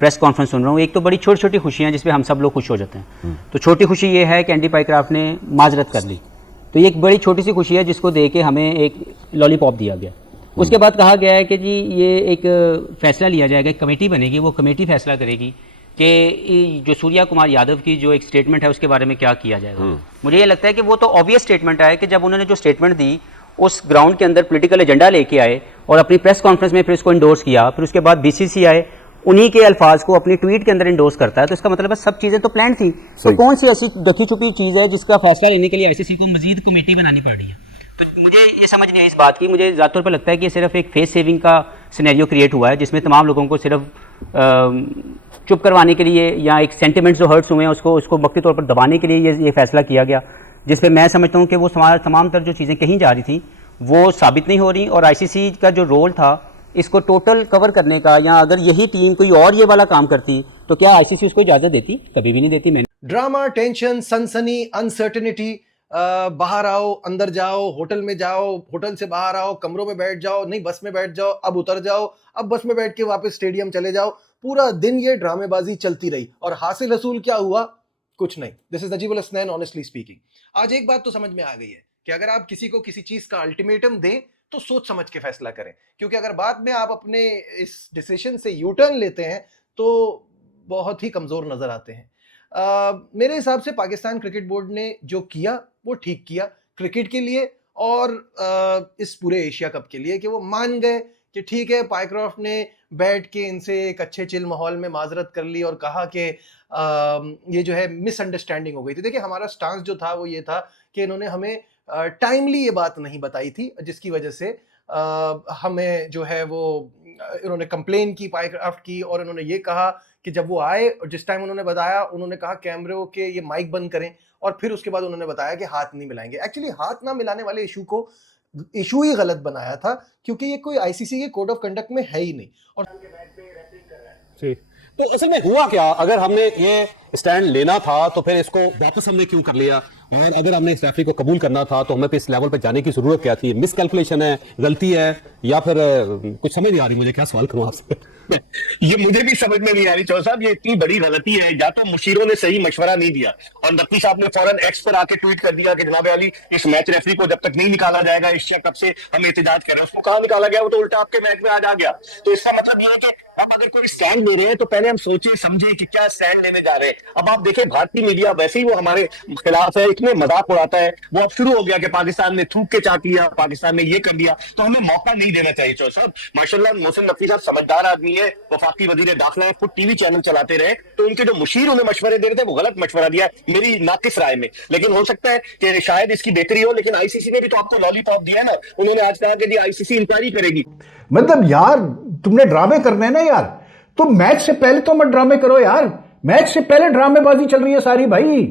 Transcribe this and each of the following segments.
Press conference सुन रहा हूँ। एक तो बड़ी छोटी छोटी खुशियाँ जिसपे हम सब लोग खुश हो जाते हैं। तो छोटी खुशी ये है कि एंडी पाइक्राफ्ट ने माजरत कर ली, तो ये एक बड़ी छोटी सी खुशी है जिसको दे के हमें एक लॉलीपॉप दिया गया। उसके बाद कहा गया है कि जी ये एक फैसला लिया जाएगा, एक कमेटी बनेगी, वो कमेटी फैसला करेगी कि जो सूर्या कुमार यादव की जो एक स्टेटमेंट है उसके बारे में क्या किया जाएगा। मुझे ये लगता है कि वो तो ऑब्वियस स्टेटमेंट है कि जब उन्होंने जो स्टेटमेंट दी उस ग्राउंड के अंदर पॉलिटिकल एजेंडा लेके आए और अपनी प्रेस कॉन्फ्रेंस में फिर उसको इंडोर्स किया, फिर उसके बाद बीसीसीआई उन्हीं के अल्फाज को अपनी ट्वीट के अंदर इंडोर्स करता है, तो इसका मतलब है सब चीज़ें तो प्लान थी। तो कौन सी ऐसी ढकी छुपी चीज़ है जिसका फैसला लेने के लिए आईसीसी को मजीद कमेटी बनानी पड़ रही है? तो मुझे ये समझ नहीं आई इस बात की। मुझे ज़्यादा तौर पर लगता है कि सिर्फ एक फेस सेविंग का सिनेरियो क्रिएट हुआ है जिसमें तमाम लोगों को सिर्फ चुप करवाने के लिए या एक सेंटिमेंट्स जो हर्ट्स हुए हैं उसको वक्ती तौर पर दबाने के लिए ये फैसला किया गया, जिसपे मैं समझता हूँ कि वो तमाम तर जो चीज़ें कहीं जा रही थी वो साबित नहीं हो रही। और आईसीसी का जो रोल था इसको टोटल कवर करने का, या अगर यही टीम कोई और ये वाला काम करती तो क्या आईसीसी उसको इजाज़त देती? कभी भी नहीं देती। मैंने ड्रामा, टेंशन, सनसनी, अनसर्टेनिटी, बाहर आओ, अंदर जाओ, होटल में जाओ, होटल से बाहर आओ, कमरों में बैठ जाओ, नहीं बस में बैठ जाओ, अब उतर जाओ, अब बस में बैठ के वापस स्टेडियम चले जाओ। पूरा दिन ये ड्रामेबाजी चलती रही और हासिल हसूल क्या हुआ? कुछ नहीं। This is Najeeb ul Hasnain, honestly speaking. आज एक बात तो समझ में आ गई है कि अगर आप किसी को किसी चीज का अल्टीमेटम दें तो सोच समझ के फैसला करें, क्योंकि अगर बाद में आप अपने इस डिसीजन से यू टर्न लेते हैं तो बहुत ही कमजोर नजर आते हैं। मेरे हिसाब से पाकिस्तान क्रिकेट बोर्ड ने जो किया वो ठीक किया क्रिकेट के लिए और इस पूरे एशिया कप के लिए, कि वो मान गए कि ठीक है, पाइक्राफ्ट ने बैठ के इनसे एक अच्छे चिल माहौल में माजरत कर ली और कहा कि ये जो है मिसअंडरस्टैंडिंग हो गई थी। देखिए, हमारा स्टांस जो था वो ये था कि इन्होंने हमें टाइमली ये बात नहीं बताई थी, जिसकी वजह से हमें जो है वो इन्होंने कंप्लेन की पाइक्राफ्ट की, और इन्होंने ये कहा कि जब वो आए और जिस टाइम उन्होंने बताया, उन्होंने कहा कैमरे के ये माइक बंद करें, और फिर उसके बाद उन्होंने बताया कि हाथ नहीं मिलाएंगे। एक्चुअली हाथ ना मिलाने वाले इशू ही गलत बनाया था, क्योंकि ये कोई आईसीसी के कोड ऑफ कंडक्ट में है ही नहीं। और तो असल में हुआ क्या? अगर हमने ये स्टैंड लेना था तो फिर इसको वापस हमने क्यों कर लिया? और अगर हमने इस रेफरी को कबूल करना था तो हमें इस लेवल पे जाने की जरूरत क्या थी? मिसकैलकुलेशन है, गलती है, या फिर कुछ समझ नहीं आ रही मुझे। क्या सवाल करूं आपसे? ये मुझे भी समझ में नहीं आ रही चौधरी साहब, ये इतनी बड़ी गलती है। या तो मुशीरों ने सही मशवरा नहीं दिया और नकवी साहब ने फौरन एक्स पर आके ट्वीट कर दिया कि जनाब अली, इस मैच रेफरी को जब तक नहीं निकाला जाएगा एशिया कप से हम एहतजाज कर रहे हैं। उसको कहाँ निकाला गया? वो तो उल्टा आपके मैच में आज आ गया। तो इसका मतलब ये है कि अब अगर कोई स्टैंड ले रहे हैं तो पहले हम सोचे समझे कि क्या स्टैंड लेने जा रहे हैं। अब आप देखें, भारतीय मीडिया वैसे ही वो हमारे खिलाफ है, इतने मजाक उड़ाता है। वो अब शुरू हो गया कि पाकिस्तान ने थूक के चाट लिया, पाकिस्तान ने ये कर दिया। तो हमें मौका नहीं देना चाहिए। चौधरी साहब माशाल्लाह, मोहसिन नकवी साहब समझदार आदमी है, वफाकी वजीर दाखिला है, खुद टीवी चैनल चलाते रहे, तो उनके जो मुशीर उन्हें मशवरे दे रहे थे वो गलत मशवरा दिया मेरी नाकिस राय में। लेकिन हो सकता है कि शायद इसकी बेहतरी हो। लेकिन आईसीसी ने भी तो आपको लॉलीपॉप दिया ना। उन्होंने आज कहा कि जी आईसीसी इंक्वायरी करेगी। मतलब यार, तुमने ड्रामे करने ना यार, तो मैच से पहले तो मत ड्रामे करो यार। मैच से पहले ड्रामेबाजी चल रही है सारी भाई,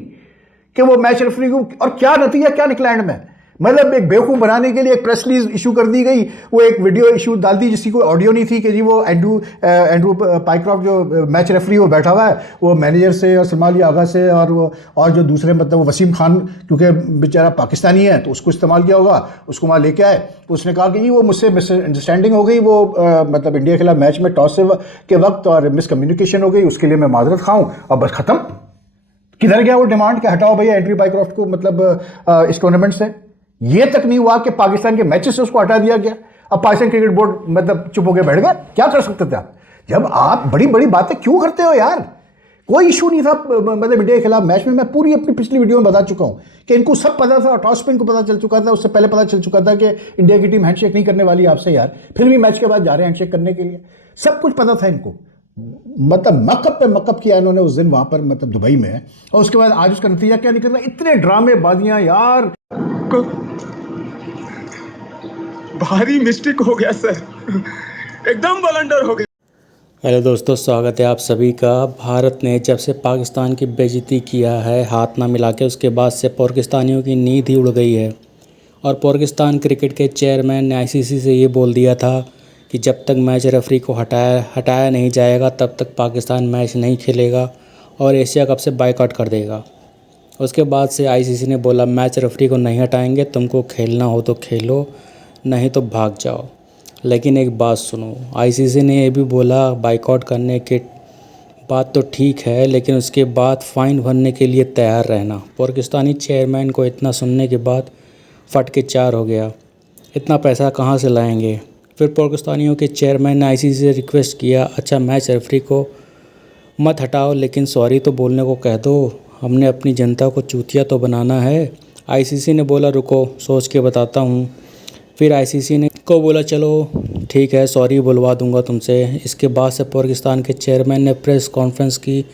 कि वो मैच रेफरी को, और क्या नतीजा क्या निकला एंड में। मतलब एक बेवकूफ़ बनाने के लिए एक प्रेस रिलीज इशू कर दी गई, वो एक वीडियो इशू डाल दी जिसकी कोई ऑडियो नहीं थी, कि जी वो एंड्रू पाइक्राफ्ट जो मैच रेफरी वो बैठा हुआ है, वो मैनेजर से और सलमान अली आगा से और जो दूसरे मतलब वो वसीम खान, क्योंकि बेचारा पाकिस्तानी है तो उसको इस्तेमाल किया होगा, उसको वहाँ लेके आए। उसने कहा कि जी वो मुझसे मिसअंडरस्टैंडिंग हो गई, वो मतलब इंडिया के खिलाफ मैच में टॉस के वक्त और मिसकम्युनिकेशन हो गई, उसके लिए मैं माजरत खाऊँ, और बस ख़त्म। किधर गया वो डिमांड कि हटाओ भैया एंड्रू पाइक्राफ्ट को मतलब इस टूर्नामेंट से? ये तक नहीं हुआ कि पाकिस्तान के मैचेस से उसको हटा दिया गया। अब पाकिस्तान क्रिकेट बोर्ड मतलब चुप होकर बैठ गया। क्या कर सकते थे आप? जब आप बड़ी बड़ी बातें क्यों करते हो यार? कोई इशू नहीं था मतलब इंडिया के खिलाफ मैच में। मैं पूरी अपनी पिछली वीडियो में बता चुका हूं कि इनको सब पता था, टॉस पे इनको पता चल चुका था, उससे पहले पता चल चुका था कि इंडिया की टीम हैंडशेक नहीं करने वाली आपसे यार, फिर भी मैच के बाद जा रहे हैं हैंडशेक करने के लिए। सब कुछ पता था इनको। मतलब मकअप पे मकअप किया इन्होंने उस दिन वहां पर, मतलब दुबई में, और उसके बाद आज उसका नतीजा क्या निकल रहा है? इतने ड्रामेबाजियां यार। भारी मिस्टेक हो गया सर, एकदम ब्लंडर हो गया। हेलो दोस्तों, स्वागत है आप सभी का। भारत ने जब से पाकिस्तान की बेइज्जती किया है हाथ ना मिला के, उसके बाद से पाकिस्तानियों की नींद ही उड़ गई है। और पाकिस्तान क्रिकेट के चेयरमैन ने आईसीसी से ये बोल दिया था कि जब तक मैच रेफरी को हटाया नहीं जाएगा तब तक पाकिस्तान मैच नहीं खेलेगा और एशिया कप से बायकॉट कर देगा। उसके बाद से आईसीसी ने बोला मैच रेफरी को नहीं हटाएंगे, तुमको खेलना हो तो खेलो, नहीं तो भाग जाओ। लेकिन एक बात सुनो, आईसीसी ने ये भी बोला बायकॉट करने के बात तो ठीक है, लेकिन उसके बाद फ़ाइन भरने के लिए तैयार रहना। पाकिस्तानी चेयरमैन को इतना सुनने के बाद फट के चार हो गया। इतना पैसा कहाँ से लाएंगे? फिर पाकिस्तानियों के चेयरमैन ने आईसीसी से रिक्वेस्ट किया, अच्छा मैच रेफरी को मत हटाओ, लेकिन सॉरी तो बोलने को कह दो, हमने अपनी जनता को चूतिया तो बनाना है। आईसीसी ने बोला रुको सोच के बताता हूँ। फिर आईसीसी ने को बोला चलो ठीक है, सॉरी बुलवा दूंगा तुमसे। इसके बाद से पाकिस्तान के चेयरमैन ने प्रेस कॉन्फ्रेंस की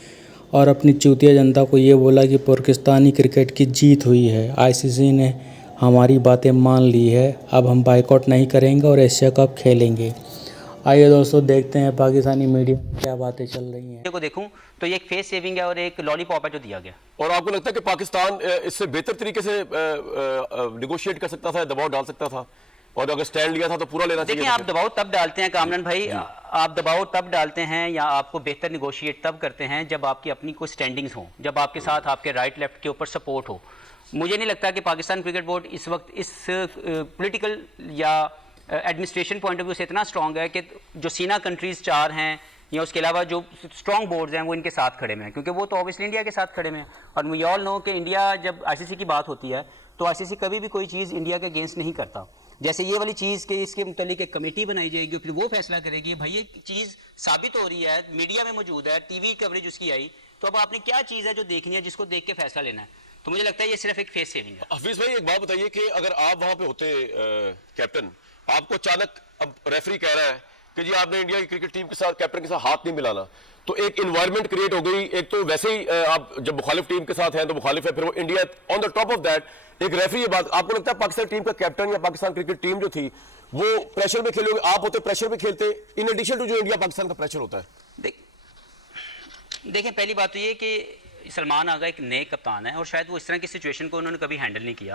और अपनी चूतिया जनता को ये बोला कि पाकिस्तानी क्रिकेट की जीत हुई है, आईसीसी ने हमारी बातें मान ली है, अब हम बाइकआउट नहीं करेंगे और एशिया कप खेलेंगे। आइए दोस्तों देखते हैं पाकिस्तानी मीडिया में क्या बातें चल रही हैं। को देखूं तो ये एक फेस सेविंग है और एक लॉलीपॉप है जो दिया गया। और आपको लगता है कि पाकिस्तान इससे बेहतर तरीके से निगोशिएट कर सकता था, दबाव डाल सकता था, और अगर स्टैंड लिया था तो पूरा लेना चाहिए? देखिए, आप दबाव तब डालते हैं कामरान भाई, आप दबाव तब डालते हैं या आपको बेहतर निगोशिएट तब करते हैं जब आपकी अपनी कोई स्टैंडिंग्स हो, जब आपके साथ आपके राइट लेफ्ट के ऊपर सपोर्ट हो। मुझे नहीं लगता कि पाकिस्तान क्रिकेट बोर्ड इस वक्त इस पॉलिटिकल या एडमिनिस्ट्रेशन पॉइंट ऑफ व्यू से इतना स्ट्रांग है कि जो सीना कंट्रीज 4 हैं या उसके अलावा जो स्ट्रॉन्ग बोर्ड्स हैं वो इनके साथ खड़े में हैं, क्योंकि वो तो ऑब्वियसली इंडिया के साथ खड़े में हैं। और वी ऑल नो कि इंडिया जब आईसीसी की बात होती है तो आईसीसी कभी भी कोई चीज़ इंडिया के अगेंस्ट नहीं करता। जैसे ये वाली चीज़ के इसके मुतालिक एक कमेटी बनाई जाएगी, फिर वो फैसला करेगी भाई ये चीज़ साबित हो रही है, मीडिया में मौजूद है, टीवी कवरेज उसकी आई, तो अब आपने क्या चीज़ है जो देखनी है, जिसको देख के फैसला लेना है। तो मुझे लगता है ये सिर्फ एक फेस सेविंग है। हफीज भाई एक बात बताइए कि अगर आप वहां पे होते कैप्टन, आपको अचानक अब रेफरी कह रहा है कि जी आपने इंडिया की क्रिकेट टीम के साथ कैप्टन के साथ हाथ नहीं मिलाना, तो एक इन्वायरमेंट क्रिएट हो गई। एक तो वैसे ही आप जब मुखालिफ टीम के साथ हैं तो मुखालिफ है, फिर वो India on the top of that एक रेफरी। ये बात आपको लगता है पाकिस्तान टीम का कैप्टन या पाकिस्तान क्रिकेट टीम जो थी वो प्रेशर में खेलोगे, आप होते प्रेशर में खेलते, इन एडिशन टू जो इंडिया पाकिस्तान का प्रेशर होता है? देखें, पहली बात तो ये कि सलमान आगा एक नए कप्तान है और शायद वो इस तरह की सिचुएशन को उन्होंने कभी हैंडल नहीं किया।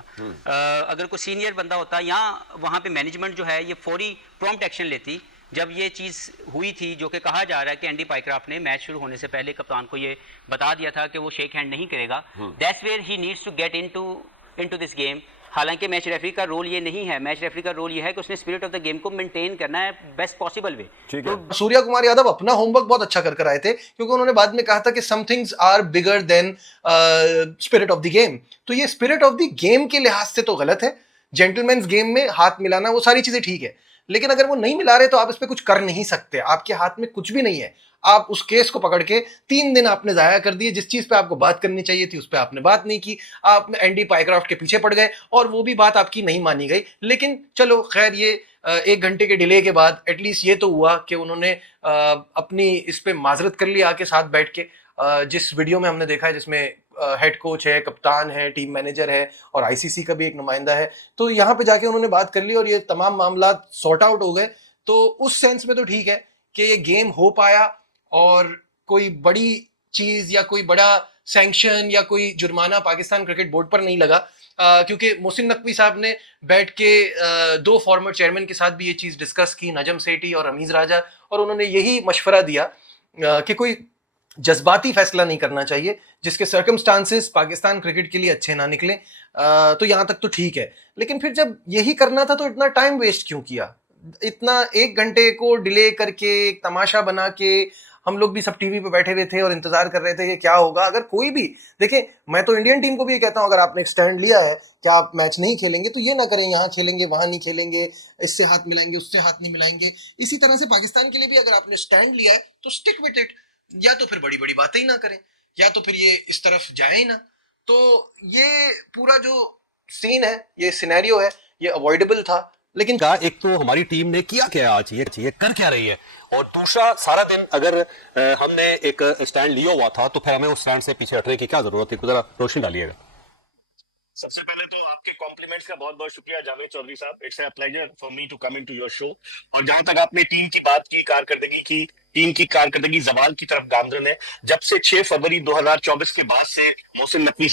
अगर कोई सीनियर बंदा होता या वहाँ पे मैनेजमेंट जो है ये फौरी प्रॉम्प्ट एक्शन लेती। जब ये चीज़ हुई थी जो कि कहा जा रहा है कि एंडी पाइक्राफ्ट ने मैच शुरू होने से पहले कप्तान को ये बता दिया था कि वो शेक हैंड नहीं करेगा, that's where he needs to get into this game. हालांकि मैच रेफरी का रोल ये नहीं है, मैच रेफरी का रोल ये है कि उसने स्पिरिट ऑफ द गेम को मेंटेन करना है बेस्ट पॉसिबल वे। तो सूर्या कुमार यादव अपना होमवर्क बहुत अच्छा कर आए थे, क्योंकि उन्होंने बाद में कहा था कि some things are bigger than spirit of the game. तो ये स्पिरिट ऑफ द गेम के लिहाज से तो गलत है। जेंटलमैन्स गेम में हाथ मिलाना वो सारी चीजें ठीक है, लेकिन अगर वो नहीं मिला रहे तो आप इस पे कुछ कर नहीं सकते, आपके हाथ में कुछ भी नहीं है। आप उस केस को पकड़ के 3 दिन आपने जाया कर दिए, जिस चीज पे आपको बात करनी चाहिए थी उस पे आपने बात नहीं की, आप एंडी पाइक्राफ्ट के पीछे पड़ गए और वो भी बात आपकी नहीं मानी गई। लेकिन चलो खैर, ये 1 घंटे के डिले के बाद एटलीस्ट ये तो हुआ कि उन्होंने अपनी इस पे माजरत कर ली आके साथ बैठ के। जिस वीडियो में हमने देखा है जिसमें हेड कोच है, कप्तान है, टीम मैनेजर है और आईसीसी का भी एक नुमाइंदा है, तो यहाँ पे जाके उन्होंने बात कर ली और ये तमाम मामला सॉर्ट आउट हो गए। तो उस सेंस में तो ठीक है कि ये गेम हो पाया और कोई बड़ी चीज या कोई बड़ा सैंक्शन या कोई जुर्माना पाकिस्तान क्रिकेट बोर्ड पर नहीं लगा, क्योंकि मोहसिन नकवी साहब ने बैठ के 2 फॉर्मर चेयरमैन के साथ भी ये चीज डिस्कस की, नजम सेठी और रमीज राजा, और उन्होंने यही मशवरा दिया कि कोई जज्बाती फैसला नहीं करना चाहिए जिसके सर्कमस्टांसेस पाकिस्तान क्रिकेट के लिए अच्छे ना निकले। तो यहाँ तक तो ठीक है, लेकिन फिर जब यही करना था तो इतना टाइम वेस्ट क्यों किया? इतना 1 घंटे को डिले करके एक तमाशा बना के हम लोग भी सब टीवी पे बैठे हुए थे और इंतजार कर रहे थे कि क्या होगा। अगर कोई भी देखें, मैं तो इंडियन टीम को भी ये कहता हूं, अगर आपने एक स्टैंड लिया है कि आप मैच नहीं खेलेंगे तो ये ना करें यहाँ खेलेंगे वहां नहीं खेलेंगे, इससे हाथ मिलाएंगे उससे हाथ नहीं मिलाएंगे। इसी तरह से पाकिस्तान के लिए भी अगर आपने स्टैंड लिया है तो स्टिक विद इट, या तो फिर बड़ी बड़ी बातें ही ना करें या तो फिर ये इस तरफ जाए ही ना। तो ये पूरा जो सीन है, ये सिनेरियो है, ये अवॉइडेबल था। लेकिन एक तो हमारी टीम ने किया क्या आज, ये कर क्या रही है, और दूसरा सारा दिन अगर हमने एक स्टैंड लिया हुआ था तो फिर हमें उस स्टैंड से पीछे हटने की क्या जरूरत है? जरा रोशनी डालिएगा। सबसे पहले तो आपके कॉम्प्लीमेंट्स का बहुत बहुत शुक्रिया जावेद चौधरी साहब। It's a pleasure for me to come into your show. और जहां तक आपने टीम की बात की, टीम की कारकर्दगी जवाल की तरफ गामजन है। जब से 6 फरवरी 2024 के बाद से मोहसिन नकवी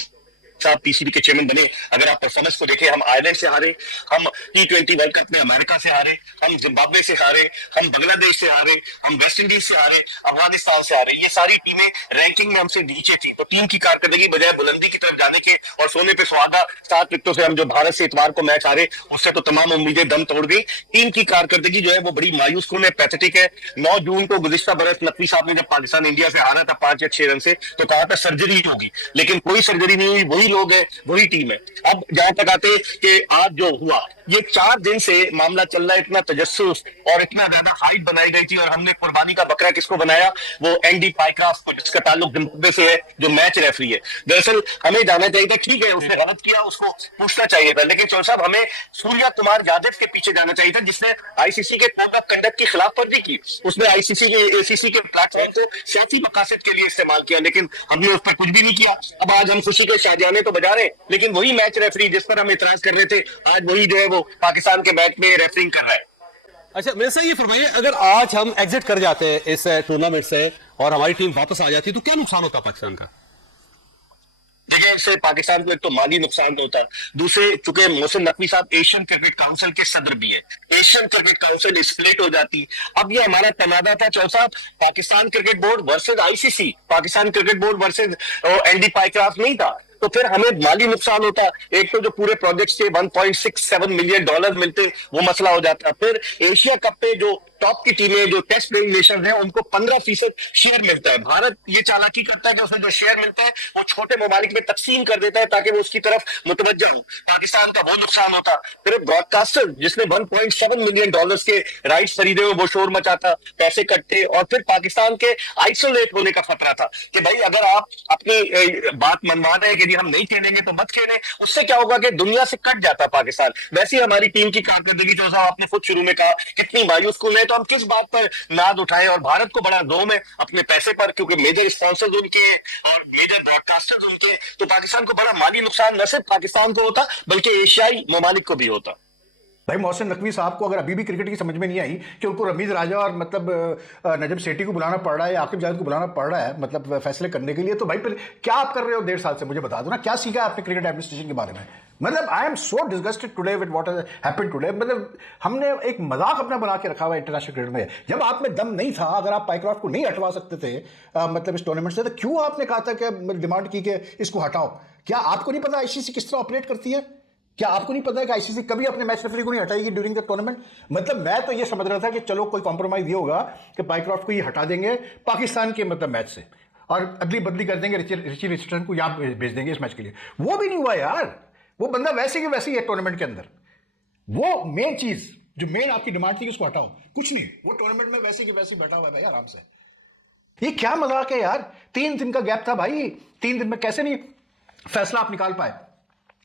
साहब पीसीबी के चेयरमैन बने, अगर आप परफॉर्मेंस को देखें, हम आयरलैंड से हारे, हम T20 वर्ल्ड कप में अमेरिका से हारे, हम जिम्बाब्वे से हारे, हम बांग्लादेश से हारे, हम वेस्ट इंडीज से हारे, अफगानिस्तान से हारे। ये सारी टीमें रैंकिंग में हमसे नीचे थी। तो टीम की कारकर्दगी बजाय बुलंदी की तरफ जाने के और सोने पे सुहागा 7 विकेटों से हम जो भारत से इतवार को मैच हारे, उससे तो तमाम उम्मीदें दम तोड़ गई। टीम की कारकर्दगी जो है वो बड़ी मायूस कुन है, पैथेटिक है। 9 जून को गुज़िश्ता बरस नकवी साहब ने जब पाकिस्तान इंडिया से हारा था 5 या 6 रन से, तो कहा था सर्जरी होगी, लेकिन कोई सर्जरी नहीं हुई। वही लोग है, वही टीम है। अब जहां तक आते कि आज जो हुआ, ये 4 दिन से मामला चल रहा है। इतना तजस्सुस और इतना ज्यादा हाइट बनाई गई थी, और हमने कुर्बानी का बकरा किसको बनाया? वो एंडी पाइक्राफ्ट को, जिसका ताल्लुक जिम्बाब्वे से है, जो मैच रेफरी है। दरअसल हमें जाना चाहिए था, ठीक है उसने गलत किया, उसको पूछना चाहिए था, लेकिन चौल साहब हमें सूर्या कुमार यादव के पीछे जाना चाहिए था, जिसने आईसीसी के कोड ऑफ कंडक्ट की खिलाफवर्जी की। उसने आईसीसी के एसीसी के प्लेटफॉर्म को सियासी मकासद के लिए इस्तेमाल किया, लेकिन हमने उस पर कुछ भी नहीं किया। अब आज हम खुशी के शादियाने तो बजा रहे, लेकिन वही मैच रेफरी जिस पर हम इतराज कर रहे थे, आज वही जो है वो पाकिस्तान के मैच में रेफरिंग कर रहा है। अच्छा मेरे से ये फरमाइए, अगर आज हम एग्जिट कर जाते हैं इस टूर्नामेंट से और हमारी टीम वापस आ जाती है, तो क्या नुकसान होता है पाकिस्तान का? देखिए, इससे पाकिस्तान को एक तो माली नुकसान होता है, दूसरे चूंकि मोहसिन नकवी साहब एशियन क्रिकेट काउंसिल के सदर भी है, एशियन क्रिकेट काउंसिल स्प्लिट हो जाती। अब ये हमारा तनाजा था चौल साहब, Pakistan cricket board versus ICC, Pakistan cricket board versus Andy Pycroft नहीं था, तो फिर हमें माली नुकसान होता। एक तो जो पूरे प्रोजेक्ट से $1.67 मिलियन मिलते, वो मसला हो जाता। फिर एशिया कप पे जो टॉप की टीमें, जो टेस्ट प्लेइंग नेशन है, उनको 15% शेयर मिलता है। भारत ये चालाकी करता है कि उसमें जो शेयर मिलता है वो छोटे ममालिक में तकसीम कर देता है ताकि वो उसकी तरफ मुतवज्जा हो। पाकिस्तान का वो नुकसान होता। फिर ब्रॉडकास्टर जिसने $1.7 मिलियन के राइट्स खरीदे हुए, वो शोर मचाता, पैसे कटते, और फिर पाकिस्तान के आइसोलेट होने का खतरा था कि भाई अगर आप अपनी बात मनवा रहे हैं कि हम नहीं खेलेंगे तो मत खेलें, उससे क्या होगा कि दुनिया से कट जाता पाकिस्तान। वैसे ही हमारी टीम की कारकर्दगी जो साहब आपने खुद शुरू में कहा कितनी मायूस कुन है, तो हम किस बात पर नाद उठाएं। और भारत को बड़ा जोम है अपने पैसे पर, क्योंकि मेजर स्पॉन्सर्स उनके और मेजर ब्रॉडकास्टर्स उनके, तो पाकिस्तान को बड़ा माली नुकसान न सिर्फ पाकिस्तान को होता बल्कि एशियाई ममालिक को भी होता। भाई मोहसिन नकवी साहब को अगर अभी भी क्रिकेट की समझ में नहीं आई कि उनको रमीज राजा और मतलब नजम सेठी को बुलाना पड़ रहा है या आकिब जावेद को बुलाना पड़ रहा है मतलब फैसले करने के लिए, तो भाई फिर क्या आप कर रहे हो 1.5 साल से? मुझे बता दो ना, क्या सीखा है आपने क्रिकेट एडमिनिस्ट्रेशन के बारे में? मतलब I am so disgusted today with what has happened today. मतलब हमने एक मजाक अपना बना के रखा हुआ है इंटरनेशनल क्रिकेट में। जब आप में दम नहीं था, अगर आप पाइक्राफ्ट को नहीं हटवा सकते थे मतलब इस टूर्नामेंट से, तो क्यों आपने कहा था कि डिमांड की कि इसको हटाओ? क्या आपको नहीं पता आईसीसी किस तरह ऑपरेट करती है? क्या आपको नहीं पता है कि आईसीसी कभी अपने मैच रेफरी को नहीं हटाएगी ड्यूरिंग द टूर्नामेंट? मतलब मैं तो ये समझ रहा था कि चलो कोई कॉम्प्रोमाइज ये होगा कि पाइक्राफ्ट को ये हटा देंगे पाकिस्तान के मतलब मैच से और अदली बदली कर देंगे, रिची रिचर्डसन को यहाँ भेज देंगे इस मैच के लिए। वो भी नहीं हुआ यार। वो बंदा वैसे की वैसे ही है टूर्नामेंट के अंदर। वो मेन चीज जो मेन आपकी डिमांड थी उसको हटाओ, कुछ नहीं, वो टूर्नामेंट में वैसे की वैसे बैठा हुआ है भाई आराम से। ये क्या मजाक है यार? 3 दिन का गैप था भाई, 3 दिन में कैसे नहीं फैसला आप निकाल पाए?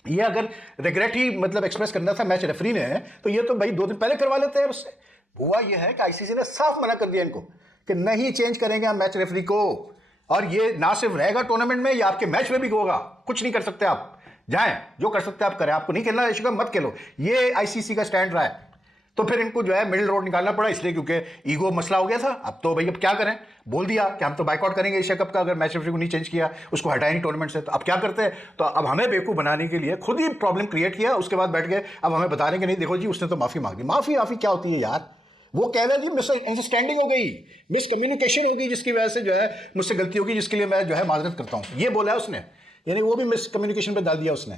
ये अगर रिग्रेट ही मतलब एक्सप्रेस करना था मैच रेफरी ने, तो ये तो भाई 2 दिन पहले करवा लेते हैं उससे। हुआ ये है कि आईसीसी ने साफ मना कर दिया इनको कि नहीं चेंज करेंगे हम मैच रेफरी को, और ये ना सिर्फ रहेगा टूर्नामेंट में, ये आपके मैच में भी होगा। कुछ नहीं कर सकते आप, जाएं जो कर सकते आप करें, आपको नहीं खेलना एशिया कप मत खेलो, ये आईसीसी का स्टैंड रहा है। तो फिर इनको जो है मिडिल रोड निकालना पड़ा, इसलिए क्योंकि ईगो मसला हो गया था। अब तो भाई अब क्या करें, बोल दिया कि हम तो बाइकआउट करेंगे एशिया कप का अगर मैच रेफरी को नहीं चेंज किया, उसको हटाया नहीं टूर्नामेंट से। तो अब क्या करते हैं? तो अब हमें बेवकूफ बनाने के लिए खुद ही प्रॉब्लम क्रिएट किया, उसके बाद बैठ गए अब हमें बता रहे कि नहीं देखो जी उसने तो माफी मांग दी। माफी क्या होती है यार? वो कह रहा है जी मिसअंडरस्टैंडिंग हो गई, मिसकम्युनिकेशन हो गई, जिसकी वजह से जो है मुझसे गलती होगी, जिसके लिए मैं जो है माजरत करता हूं, ये बोला है उसने। यानी वो भी मिसकम्युनिकेशन पे डाल दिया उसने।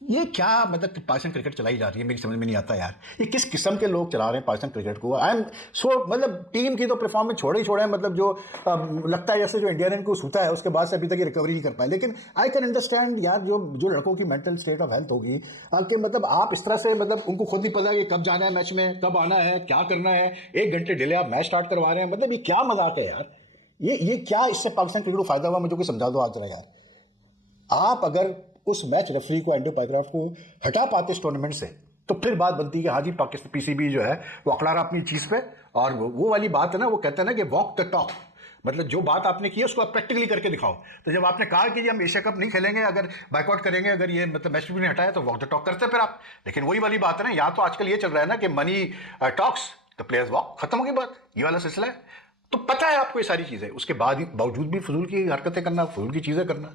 ये क्या मतलब पाकिस्तान क्रिकेट चलाई जा रही है, मेरी समझ में नहीं आता यार। ये किस किस्म के लोग चला रहे हैं पाकिस्तान क्रिकेट को? आई एम सो मतलब टीम की तो परफॉर्मेंस छोड़े ही छोड़े, मतलब जो लगता है जैसे जो इंडियन इनको सूता है उसके बाद से अभी तक ये रिकवरी नहीं कर पाए। लेकिन आई कैन अंडरस्टैंड यार जो लड़कों की मेंटल स्टेट ऑफ हेल्थ होगी कि मतलब आप इस तरह से मतलब उनको खुद ही पता है कि कब जाना है मैच में, कब आना है, क्या करना है, 1 घंटे डिले आप मैच स्टार्ट करवा रहे हैं। मतलब ये क्या मजाक है यार? ये क्या इससे पाकिस्तान क्रिकेट को फायदा हुआ? मुझे कोई समझा दो आज जरा यार। आप अगर उस मैच रेफरी को एंडी पाइक्राफ्ट को हटा पाते इस टूर्नामेंट से, तो फिर बात बनती है कि हाँ जी पाकिस्तान पीसीबी जो है वो अकड़ा रहा अपनी चीज़ पे। और वो वाली बात है ना, वो कहते हैं ना कि वॉक द टॉक, मतलब जो बात आपने की है उसको आप प्रैक्टिकली करके दिखाओ। तो जब आपने कहा कि जी हम एशिया कप नहीं खेलेंगे, अगर बाइकआउट करेंगे, अगर ये मतलब मैच रेफरी ने हटाया, तो वॉक द टॉक करते हैं फिर आप। लेकिन वही वाली बात है ना, यहाँ तो आजकल ये चल रहा है ना कि money talks the players walk, खत्म हो गई बात, ये वाला सिलसिला है। तो पता है आपको ये सारी चीज़ें, उसके बावजूद भी फजूल की हरकतें करना, फजूल की चीज़ें करना,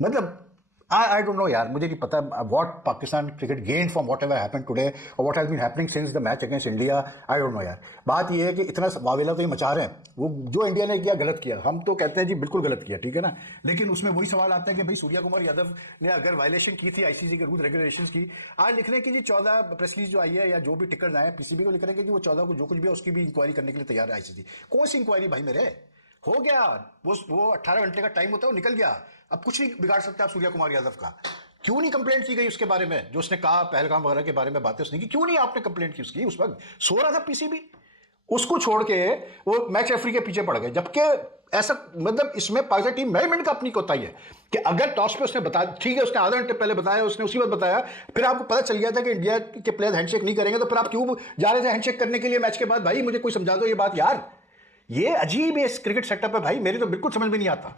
मतलब I don't know यार, मुझे नहीं पता what Pakistan cricket gained from whatever happened today or what has been happening since the match against India. I don't know यार. बात ये है कि इतना वावेला तो ये मचा रहे हैं, वो जो इंडिया ने किया गलत किया, हम तो कहते हैं जी बिल्कुल गलत किया, ठीक है ना, लेकिन उसमें वही सवाल आता है कि भाई सूर्या कुमार यादव ने अगर वायलेशन की थी आईसीसी के रूल रेगुलेशंस की, आज लिख रहे हैं कि जी 14 प्रेस रिलीज जो आई है या जो भी टिकट आए हैं पीसीबी को लिख रहे हैं कि जी वो 14 को जो कुछ भी है उसकी भी इंक्वायरी करने के लिए तैयार है आईसीसी। कौन सी इंक्वायरी भाई मेरे, हो गया वो 18 घंटे का टाइम होता है वो निकल गया, अब कुछ नहीं बिगाड़ सकते आप सूर्या कुमार यादव का। क्यों नहीं कंप्लेंट की गई उसके बारे में, जो उसने कहा पहलगाम वगैरह के बारे में बातें उसने की, क्यों नहीं आपने कंप्लेंट की उसकी? उस वक्त सो रहा था पीसीबी, उसको छोड़ के वो मैच रेफरी के पीछे पड़ गए, जबकि ऐसा मतलब इसमें पाकिस्तान टीम मैनेजमेंट का अपनी कोताही है कि अगर टॉस पे उसने बताया, ठीक है उसने आधा घंटे पहले बताया, उसने उसी वक्त बताया, फिर आपको पता चल गया था कि इंडिया के प्लेयर हैंडशेक नहीं करेंगे, तो फिर आप क्यों जा रहे थे हैंडशेक करने के लिए मैच के बाद? भाई मुझे कोई समझा दो ये बात यार, ये अजीब है क्रिकेट सेटअप है भाई, मेरे तो बिल्कुल समझ में नहीं आता।